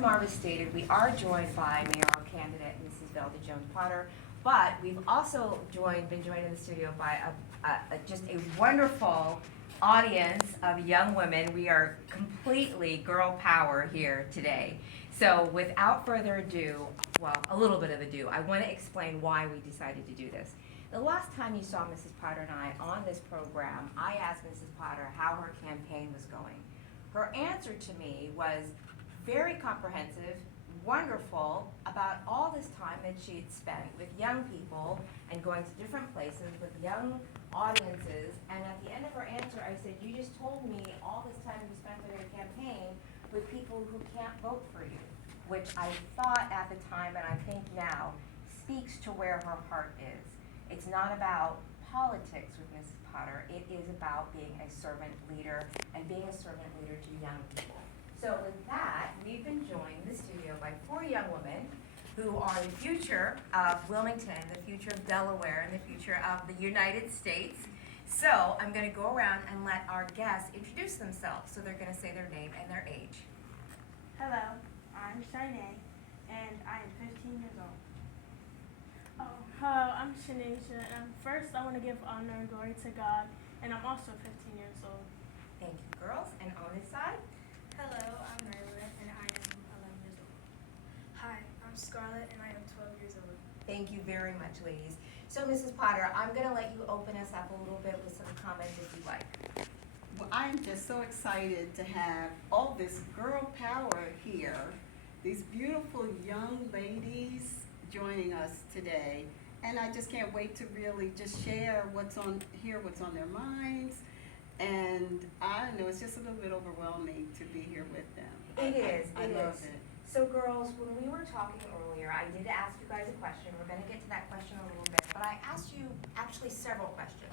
Marva stated, we are joined by mayoral candidate Mrs. Velda Jones Potter, but we've also been joined in the studio by just a wonderful audience of young women. We are completely girl power here today. So without further ado, well, a little bit of ado, I want to explain why we decided to do this. The last time you saw Mrs. Potter and I on this program, I asked Mrs. Potter how her campaign was going. Her answer to me was very comprehensive, wonderful, about all this time that she had spent with young people and going to different places with young audiences. And at the end of her answer, I said, you just told me all this time you spent on your campaign with people who can't vote for you, which I thought at the time, and I think now, speaks to where her heart is. It's not about politics with Mrs. Potter. It is about being a servant leader and being a servant leader to young people. So with that, we've been joined in the studio by 4 young women who are the future of Wilmington, the future of Delaware, and the future of the United States. So I'm going to go around and let our guests introduce themselves. So they're going to say their name and their age. Hello, I'm Shanae, and I am 15 years old. Hello, I'm Shanaisha, and first I want to give honor and glory to God, and I'm also 15 years old. Thank you, girls. And on this side? Hello, I'm Merlin, and I am 11 years old. Hi, I'm Scarlett, and I am 12 years old. Thank you very much, ladies. So, Mrs. Potter, I'm going to let you open us up a little bit with some comments if you'd like. Well, I'm just so excited to have all this girl power here, these beautiful young ladies joining us today. And I just can't wait to really just share what's on their minds. And I don't know, it's just a little bit overwhelming to be here with them. I love it. So girls, when we were talking earlier, I did ask you guys a question. We're going to get to that question in a little bit, but I asked you actually several questions.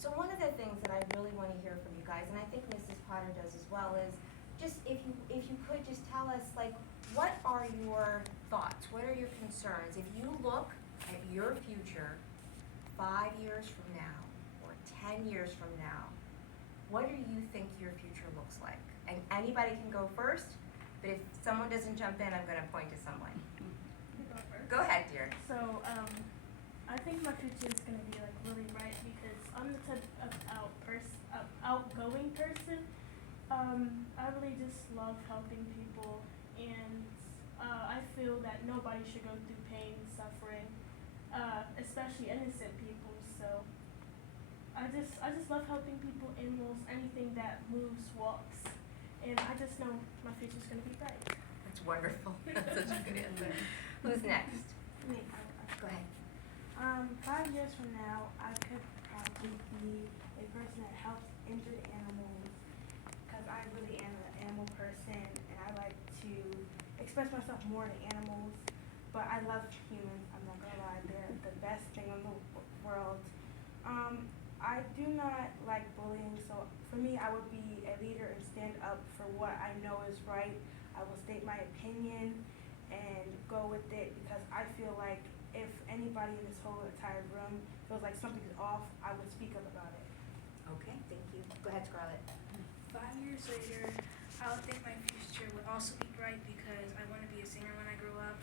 So one of the things that I really want to hear from you guys, and I think Mrs. Potter does as well, is just if you could just tell us, like, what are your thoughts? What are your concerns? If you look at your future 5 years from now or 10 years from now, what do you think your future looks like? And anybody can go first, but if someone doesn't jump in, I'm going to point to someone. Go ahead, dear. So, I think my future is going to be like really bright because I'm the type of outgoing person. I really just love helping people, and I feel that nobody should go through pain and suffering, especially innocent people. So I just love helping people, animals, anything that moves, walks, and I just know my future's gonna be bright. That's wonderful. That's such a good answer. Who's next? Me. Go ahead. 5 years from now, I could probably be a person that helps injured animals, because I really am an animal person, and I like to express myself more to animals, but I love humans, I'm not gonna lie, they're the best thing in the world. I do not like bullying, so for me, I would be a leader and stand up for what I know is right. I will state my opinion and go with it, because I feel like if anybody in this whole entire room feels like something's off, I would speak up about it. Okay, thank you. Go ahead, Scarlett. 5 years later, I would think my future would also be bright because I want to be a singer when I grow up,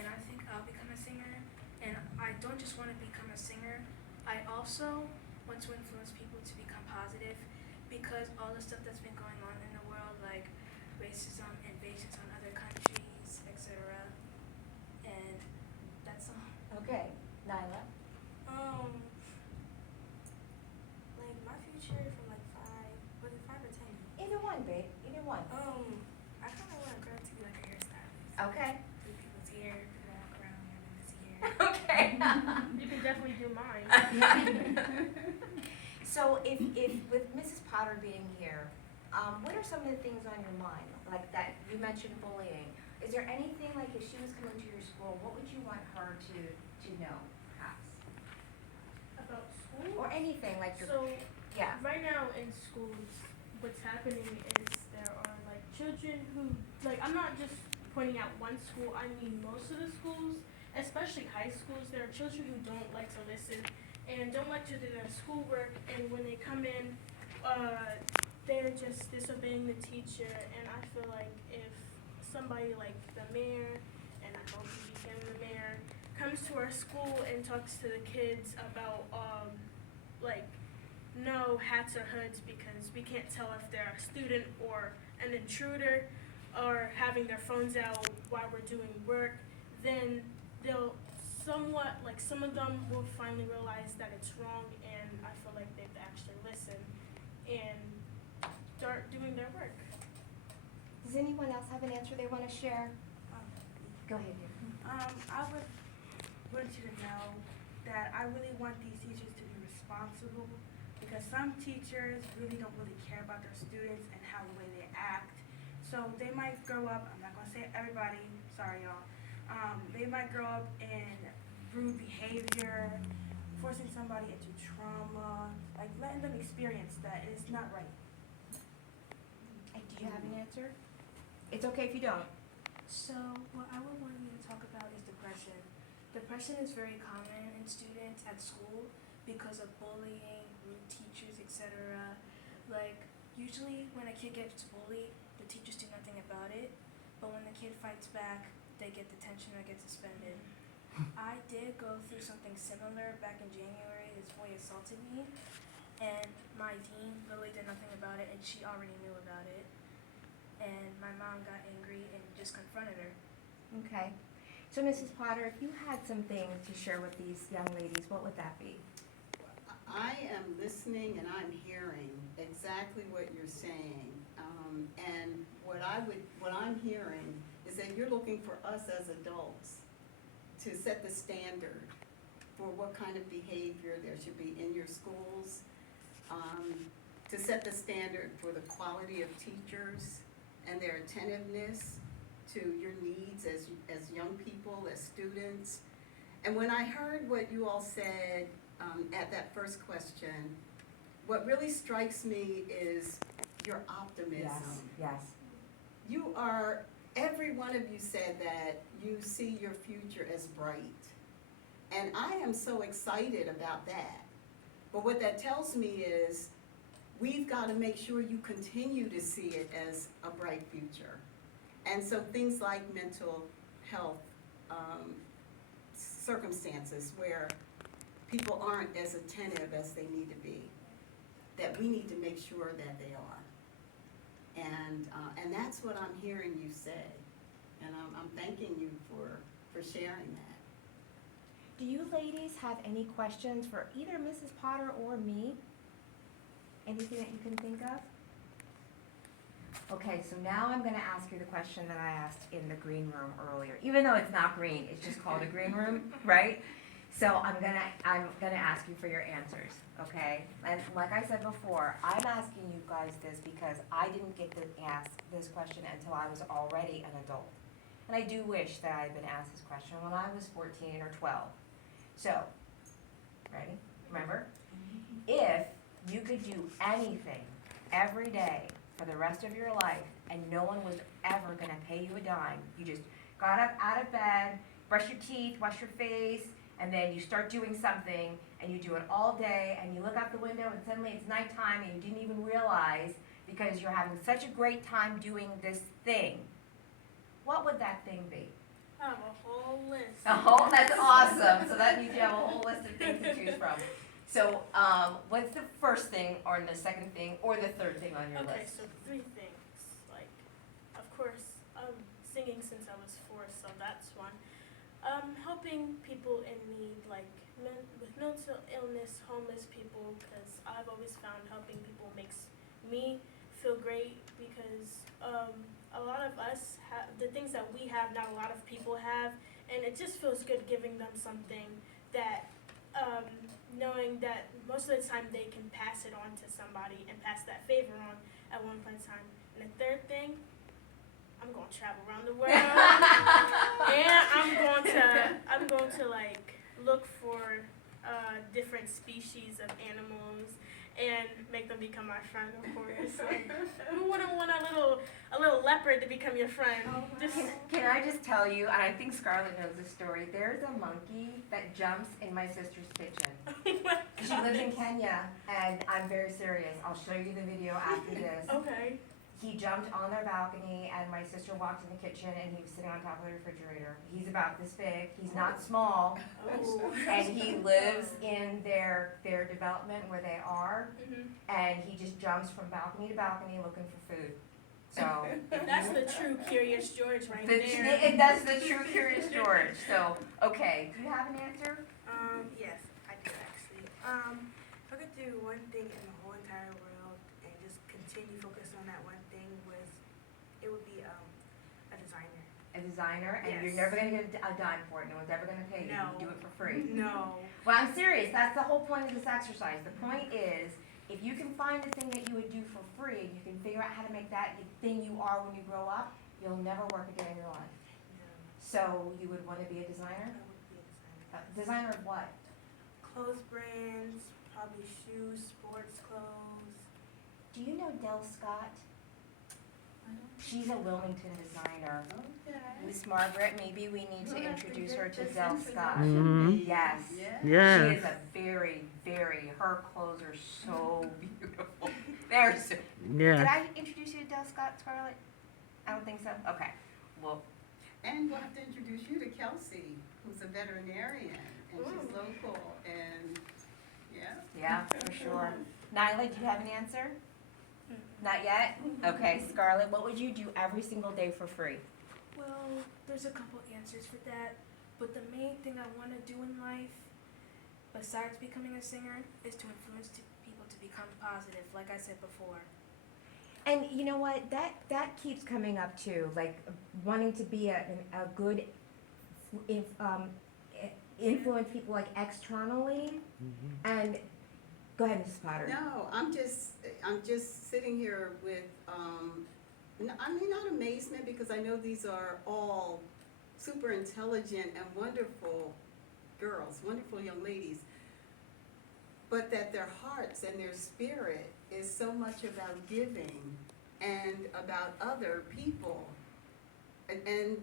and I think I'll become a singer. And I don't just want to become a singer, I also want to influence people to become positive, because all the stuff that's been going on in the world, like racism, invasions on other countries, etc. And that's all. Okay, Nyla. Like my future from like 5 or 10 years? Either one, babe. Either one. I kind of want to grow up to be like a hairstylist. Okay. Do people's hair, walk around everyone's hair. Okay. You can definitely do mine. So if with Mrs. Potter being here, what are some of the things on your mind? Like that, you mentioned bullying. Is there anything, like if she was coming to your school, what would you want her to know, perhaps? About school? Or anything, like your, So, yeah. right now in schools, what's happening is there are like children who, like, I'm not just pointing out one school, I mean most of the schools, especially high schools, there are children who don't like to listen and don't like to do their schoolwork, and when they come in, they're just disobeying the teacher, and I feel like if somebody like the mayor, and I hope he became the mayor, comes to our school and talks to the kids about like no hats or hoods because we can't tell if they're a student or an intruder or having their phones out while we're doing work, then they'll somewhat, like some of them will finally realize that it's wrong, and I feel like they've actually listened and start doing their work. Does anyone else have an answer they want to share? Go ahead, dear. I would want you to know that I really want these teachers to be responsible because some teachers really don't really care about their students and how the way they act. So they might grow up, I'm not gonna say everybody, sorry y'all, they might grow up in rude behavior, forcing somebody into trauma, like letting them experience that, and it's not right. Do you have an answer? It's okay if you don't. So what I would want you to talk about is depression. Depression is very common in students at school because of bullying, rude teachers, etc. Like usually when a kid gets bullied, the teachers do nothing about it, but when the kid fights back, they get detention or get suspended. I did go through something similar back in January. This boy assaulted me, and my dean really did nothing about it, and she already knew about it. And my mom got angry and just confronted her. Okay. So, Mrs. Potter, if you had something to share with these young ladies, what would that be? I am listening and I'm hearing exactly what you're saying. And what I'm hearing is that you're looking for us as adults to set the standard for what kind of behavior there should be in your schools, to set the standard for the quality of teachers and their attentiveness to your needs as young people, as students. And when I heard what you all said at that first question, what really strikes me is your optimism. Yes. You are, every one of you said that you see your future as bright. And I am so excited about that. But what that tells me is we've got to make sure you continue to see it as a bright future. And so things like mental health circumstances where people aren't as attentive as they need to be, that we need to make sure that they are. And that's what I'm hearing you say. And I'm thanking you for sharing that. Do you ladies have any questions for either Mrs. Potter or me? Anything that you can think of? Okay, so now I'm gonna ask you the question that I asked in the green room earlier. Even though it's not green, it's just called a green room, right? So I'm gonna ask you for your answers, okay? And like I said before, I'm asking you guys this because I didn't get to ask this question until I was already an adult. And I do wish that I had been asked this question when I was 14 or 12. So, ready? Remember? If you could do anything every day for the rest of your life and no one was ever gonna pay you a dime, you just got up out of bed, brush your teeth, wash your face, and then you start doing something and you do it all day and you look out the window and suddenly it's nighttime and you didn't even realize because you're having such a great time doing this thing, what would that thing be? I have a whole list. That's awesome. So that means you have a whole list of things to choose from. So, what's the first thing, or the second thing, or the third thing on your Okay, list? so 3 things. Like, of course, singing since I was 4, so that's one. Helping people in need, like with mental illness, homeless people, because I've always found helping people makes me feel great because a lot of us have the things that we have, not a lot of people have, and it just feels good giving them something that knowing that most of the time they can pass it on to somebody and pass that favor on at one point in time. And the third thing, I'm going to travel around the world, and I'm going to like look for different species of animals and make them become my friend, of course. Like, who wouldn't want a little leopard to become your friend? Can I just tell you, and I think Scarlett knows this story, there's a monkey that jumps in my sister's kitchen. She lives in Kenya, and I'm very serious. I'll show you the video after this. Okay. he jumped on their balcony, and my sister walked in the kitchen, and he was sitting on top of the refrigerator. He's about this big. He's not small, and he lives in their development where they are, and he just jumps from balcony to balcony looking for food. So That's the true Curious George right there. that's the true Curious George. So okay, do you have an answer? Yes, I do actually. If I could do one thing in the whole entire world and just continue focused on that one thing it would be a designer. A designer, and Yes. you're never gonna get a dime for it. No one's ever gonna pay you. No. You do it for free. No. Well, I'm serious. That's the whole point of this exercise. The point is, if you can find the thing that you would do for free, and you can figure out how to make that the thing you are when you grow up, you'll never work a day in your life. So you would want to be a designer? I would be a designer. Designer of what? Clothes brands, probably shoes, sports clothes. Do you know Del Scott? She's a Wilmington designer. Okay. Miss Margaret, maybe we need to We'll have to introduce get her to this Del information. Scott. Mhm. Yes. Yeah. Yeah. She is a very, her clothes are so beautiful. They're so, did Yeah. I introduce you to Del Scott, Scarlett? I don't think so. Okay. Well, And we'll have to introduce you to Kelsey, who's a veterinarian, and she's local, and, yeah, for sure. Nyla, do you have an answer? Not yet? Okay, Scarlett, what would you do every single day for free? Well, there's a couple answers for that, but the main thing I want to do in life, besides becoming a singer, is to influence people to become positive, like I said before. And you know what? That keeps coming up too, like wanting to be a good influence people like externally. And go ahead, Mrs. Potter. No, I'm just sitting here with, not amazement, because I know these are all super intelligent and wonderful girls, wonderful young ladies, but that their hearts and their spirit is so much about giving and about other people. And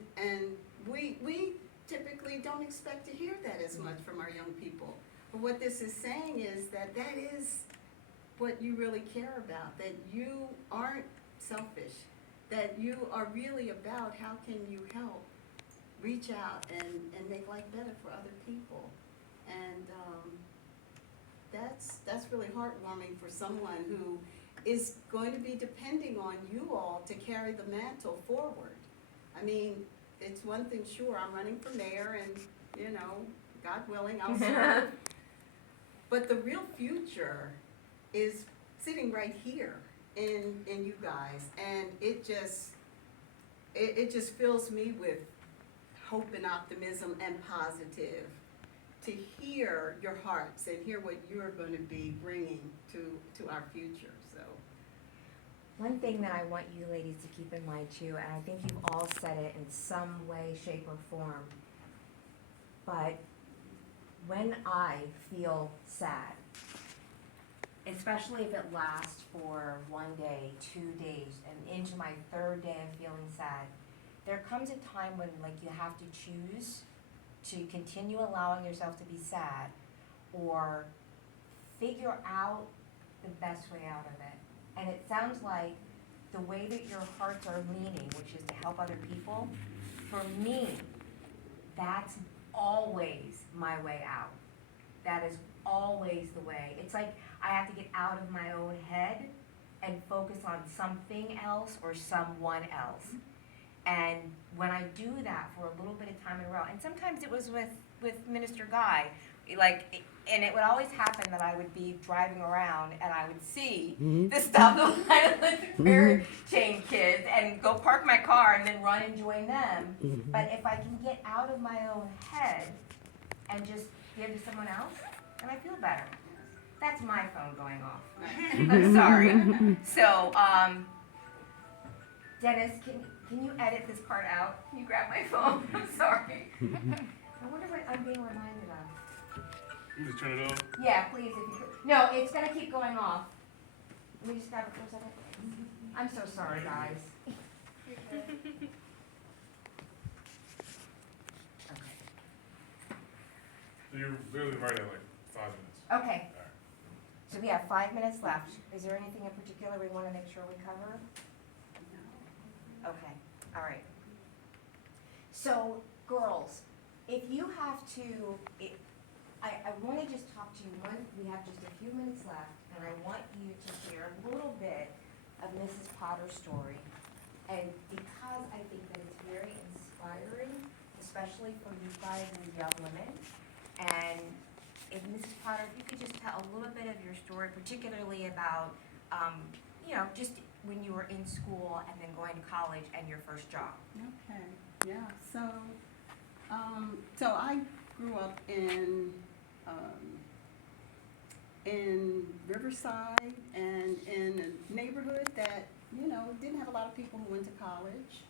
we typically don't expect to hear that as much from our young people. But what this is saying is that is what you really care about, that you aren't selfish, that you are really about how can you help reach out and make life better for other people. And that's really heartwarming for someone who is going to be depending on you all to carry the mantle forward. I mean, it's one thing, sure, I'm running for mayor and, God willing, I'll serve. But the real future is sitting right here in you guys, and it just fills me with hope and optimism and positive to hear your hearts and hear what you're going to be bringing to our future. So One thing that I want you ladies to keep in mind too, and I think you've all said it in some way, shape, or form, but when I feel sad, especially if it lasts for 1 day, 2 days, and into my 3rd day of feeling sad, there comes a time when you have to choose to continue allowing yourself to be sad or figure out the best way out of it. And it sounds like the way that your hearts are leaning, which is to help other people, for me, that's always my way out. That is always the way. It's like I have to get out of my own head and focus on something else or someone else. And when I do that for a little bit of time in a row, and sometimes it was with Minister Guy, and it would always happen that I would be driving around and I would see the Stop the Violence Prayer Chain kids and go park my car and then run and join them. But if I can get out of my own head and just give to someone else, then I feel better. That's my phone going off. I'm sorry. So, Dennis, can you edit this part out? Can you grab my phone? I'm sorry. I wonder what I'm being reminded of. You just turn it off. Yeah, please, if you could. No, it's gonna keep going off. Let me just grab it for a second. I'm so sorry, guys. Okay. So you're literally right at 5 minutes. Okay, All right. so we have 5 minutes left. Is there anything in particular we wanna make sure we cover? Okay, all right. So, girls, if you have to, I want to just talk to you, we have just a few minutes left, and I want you to hear a little bit of Mrs. Potter's story. And because I think that it's very inspiring, especially for you guys and young women. And if Mrs. Potter, if you could just tell a little bit of your story, particularly about, just when you were in school and then going to college and your first job. Okay, yeah, so I grew up in Riverside and in a neighborhood that, didn't have a lot of people who went to college.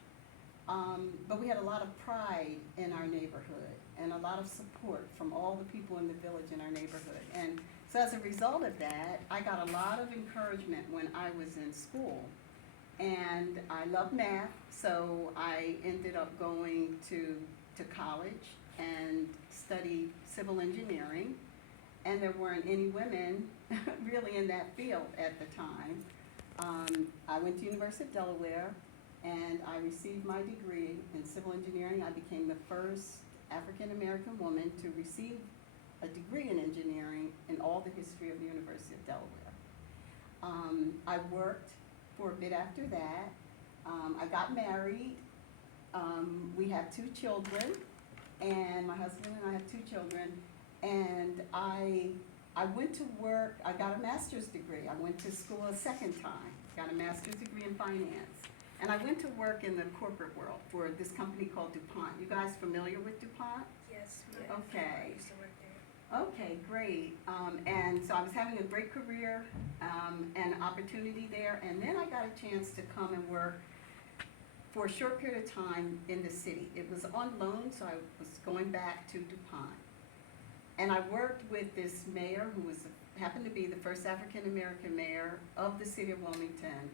But we had a lot of pride in our neighborhood and a lot of support from all the people in the village in our neighborhood. And so as a result of that, I got a lot of encouragement when I was in school. And I love math, so I ended up going to college and studied civil engineering. And there weren't any women really in that field at the time. I went to University of Delaware and I received my degree in civil engineering. I became the first African-American woman to receive a degree in engineering in all the history of the University of Delaware. I worked for a bit after that. I got married. We have 2 children, and my husband and I have 2 children. And I went to work. I got a master's degree. I went to school a second time, got a master's degree in finance. And I went to work in the corporate world for this company called DuPont. You guys familiar with DuPont? Yes, Okay. I used to work there. Okay, great. And so I was having a great career and opportunity there. And then I got a chance to come and work for a short period of time in the city. It was on loan, so I was going back to DuPont. And I worked with this mayor who happened to be the first African-American mayor of the city of Wilmington.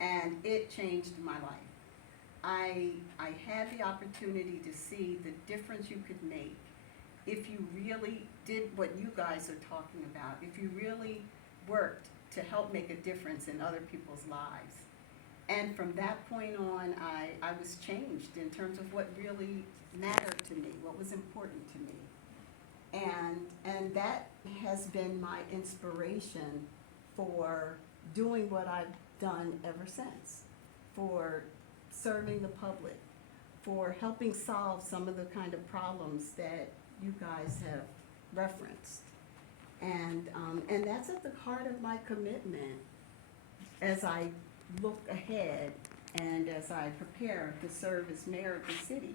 And it changed my life. I had the opportunity to see the difference you could make if you really did what you guys are talking about, if you really worked to help make a difference in other people's lives. And from that point on, I was changed in terms of what really mattered to me, what was important to me. And that has been my inspiration for doing what I've done ever since, for serving the public, for helping solve some of the kind of problems that you guys have referenced. And that's at the heart of my commitment as I look ahead and as I prepare to serve as mayor of the city.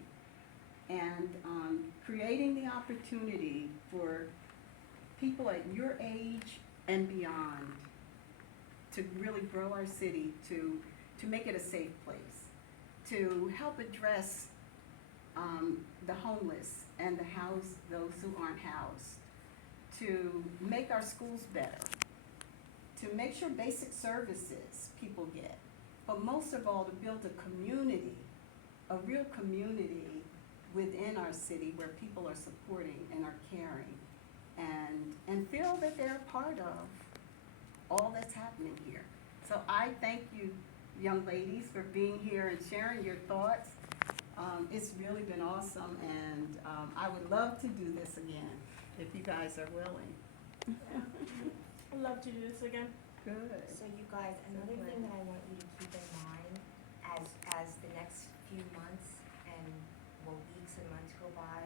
And creating the opportunity for people at your age and beyond to really grow our city, to make it a safe place, to help address the homeless and those who aren't housed, to make our schools better, to make sure basic services people get, but most of all to build a community, a real community within our city where people are supporting and are caring and feel that they're part of all that's happening here. So I thank you, young ladies, for being here and sharing your thoughts. It's really been awesome, and I would love to do this again if you guys are willing. I'd love to do this again. Good. So you guys, another thing that I want you to keep in mind as the next few months and weeks and months go by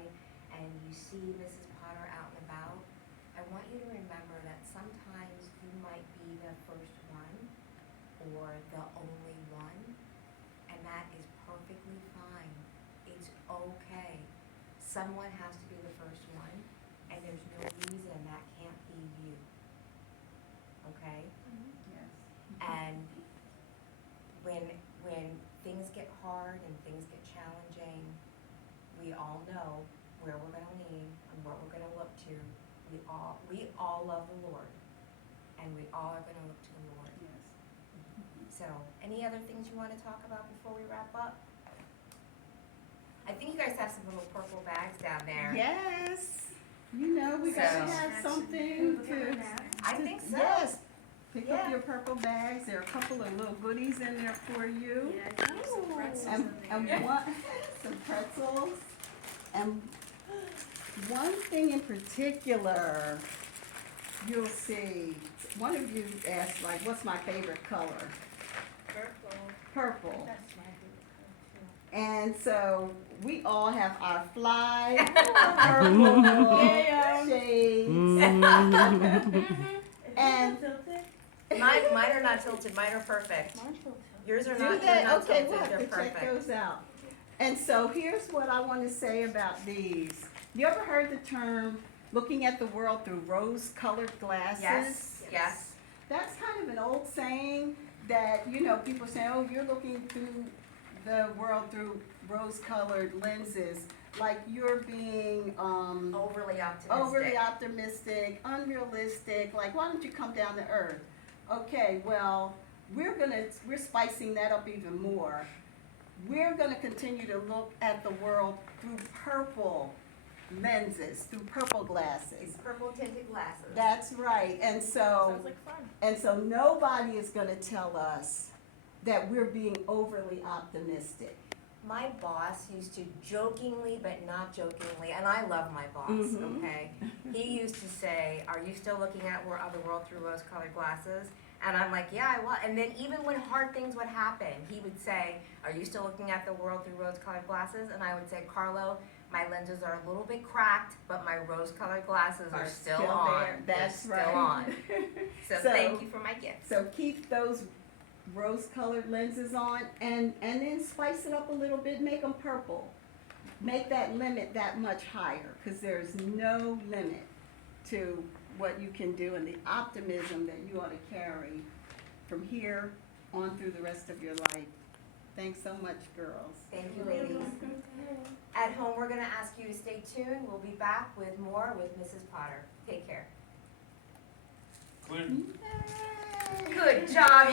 and you see Mrs. Potter out and about, I want you to remember that sometimes you might be the first one or the only one, and that is perfectly fine. It's okay. Someone has to be the first one, and there's no reason that can't be you. Okay? Yes. And when things get hard and things get challenging, we all know where we're gonna lean and what we're gonna look to. We all love the Lord, and we all are gonna look to the Lord. Yes. So, any other things you wanna talk about before we wrap up? I think you guys have some little purple bags down there. Yes. We gotta So- have something to. I think so. Yes, Pick up Yeah. your purple bags. There are a couple of little goodies in there for you. Yeah, I think some pretzels And in there. one, some pretzels. And one thing in particular, you'll see, one of you asked, like, what's my favorite color? Purple. Purple. That's my favorite color too. And so we all have our fly purple shades. And Mine are not tilted, mine are perfect. Mine's so tilted. Yours are do not, that? they're not Okay, tilted, we'll have they're to check perfect. those out. And so here's what I want to say about these. You ever heard the term looking at the world through rose-colored glasses? Yes, yes. That's kind of an old saying that, you know, people say, oh, you're looking through the world through rose-colored lenses, like you're being Overly optimistic. overly optimistic, unrealistic, like why don't you come down to earth? Okay, well, we're spicing that up even more. We're gonna continue to look at the world through purple lenses, through purple glasses. Purple tinted glasses. That's right, and so, Sounds like fun. and so nobody is gonna tell us that we're being overly optimistic. My boss used to jokingly, but not jokingly, and I love my boss, Mhm. okay? He used to say, are you still looking at the world through rose-colored glasses? And I'm like, yeah, I was. And then even when hard things would happen, he would say, are you still looking at the world through rose-colored glasses? And I would say, Carlo, my lenses are a little bit cracked, but my rose-colored glasses are still on. there. That's They're right. still on. So thank you for my gift. So keep those rose-colored lenses on and then spice it up a little bit, make them purple. Make that limit that much higher, because there's no limit to what you can do and the optimism that you ought to carry from here on through the rest of your life. Thanks so much, girls. Thank you, ladies. At home, we're gonna ask you to stay tuned. We'll be back with more with Mrs. Potter. Take care. Clear. Yay. Good job,